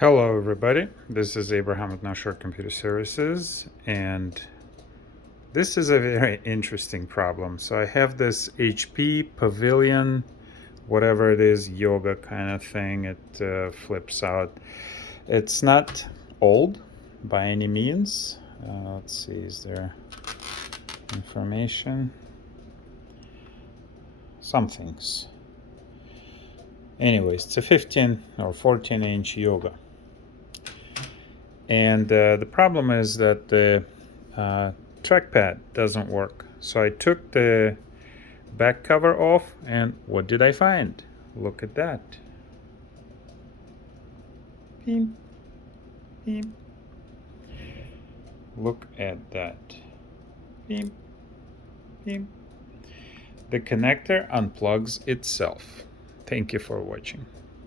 Hello everybody, this is Abraham with No Short Computer Services, and this is a very interesting problem. So I have this HP Pavilion, whatever it is, yoga kind of thing. It flips out. It's not old by any means. Let's see, is there information? Some things. Anyways, it's a 15 or 14-inch yoga. And the problem is that the trackpad doesn't work. So I took the back cover off, and what did I find? Look at that. Beep, beep. Look at that. Beep, beep. The connector unplugs itself. Thank you for watching.